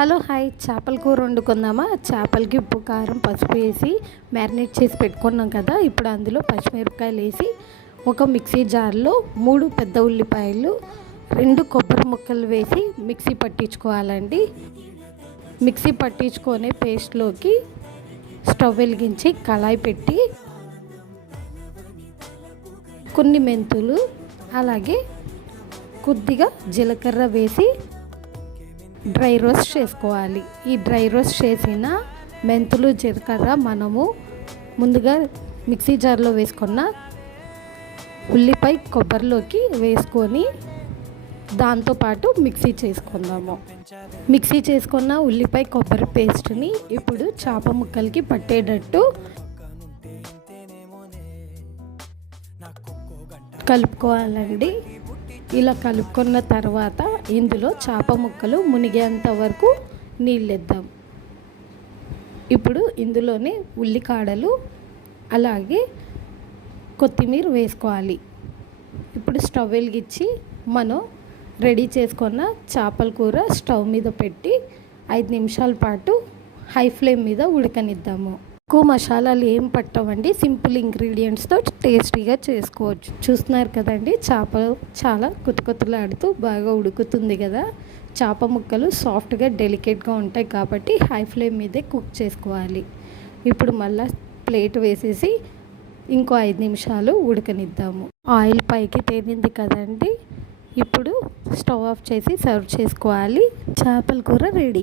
Hello hi, చేపల కూర వండుకుందామా. చేపలకి ఉప్పు కారం పసుపు వేసి మ్యారినేట్ చేసి పెట్టుకున్నాం కదా. ఇప్పుడు అందులో పచ్చిమిరపకాయలు వేసి ఒక మిక్సీ జార్లో 3 పెద్ద ఉల్లిపాయలు 2 కొబ్బరి ముక్కలు వేసి మిక్సీ పట్టించుకోవాలండి. మిక్సీ పట్టించుకొని పేస్ట్లోకి స్టవ్ వెలిగించి కళాయి పెట్టి కొన్ని మెంతులు అలాగే కొద్దిగా జీలకర్ర వేసి డ్రై రోస్ట్ చేసుకోవాలి. ఈ డ్రై రోస్ట్ చేసిన మెంతులు జీలకర్ర మనము ముందుగా మిక్సీ జార్లో వేసుకున్న ఉల్లిపాయ కొబ్బరిలోకి వేసుకొని దాంతోపాటు మిక్సీ చేసుకుందాము. మిక్సీ చేసుకున్న ఉల్లిపాయ కొబ్బరి పేస్ట్ని ఇప్పుడు చేప ముక్కలకి పట్టేటట్టు కలుపుకోవాలండి. ఇలా కలుపుకున్న తర్వాత ఇందులో చేప ముక్కలు మునిగేంత వరకు నీళ్ళేద్దాం. ఇప్పుడు ఇందులోనే ఉల్లికాడలు అలాగే కొత్తిమీర వేసుకోవాలి. ఇప్పుడు స్టవ్ వెలిగించి మనం రెడీ చేసుకున్న చేపల కూర స్టవ్ మీద పెట్టి 5 నిమిషాల పాటు హై ఫ్లేమ్ మీద ఉడకనిద్దాము. ఎక్కువ మసాలాలు ఏం పట్టవండి, సింపుల్ ఇంగ్రీడియంట్స్తో టేస్టీగా చేసుకోవచ్చు. చూస్తున్నారు కదండి, చేప చాలా కుతకుతలాడుతూ బాగా ఉడుకుతుంది కదా. చేప ముక్కలు సాఫ్ట్గా డెలికేట్గా ఉంటాయి కాబట్టి హై ఫ్లేమ్ మీదే కుక్ చేసుకోవాలి. ఇప్పుడు మళ్ళీ ప్లేట్ వేసేసి ఇంకో 5 నిమిషాలు ఉడకనిద్దాము. ఆయిల్ పైకి తేలింది కదండి. ఇప్పుడు స్టవ్ ఆఫ్ చేసి సర్వ్ చేసుకోవాలి. చేపల కూర రెడీ.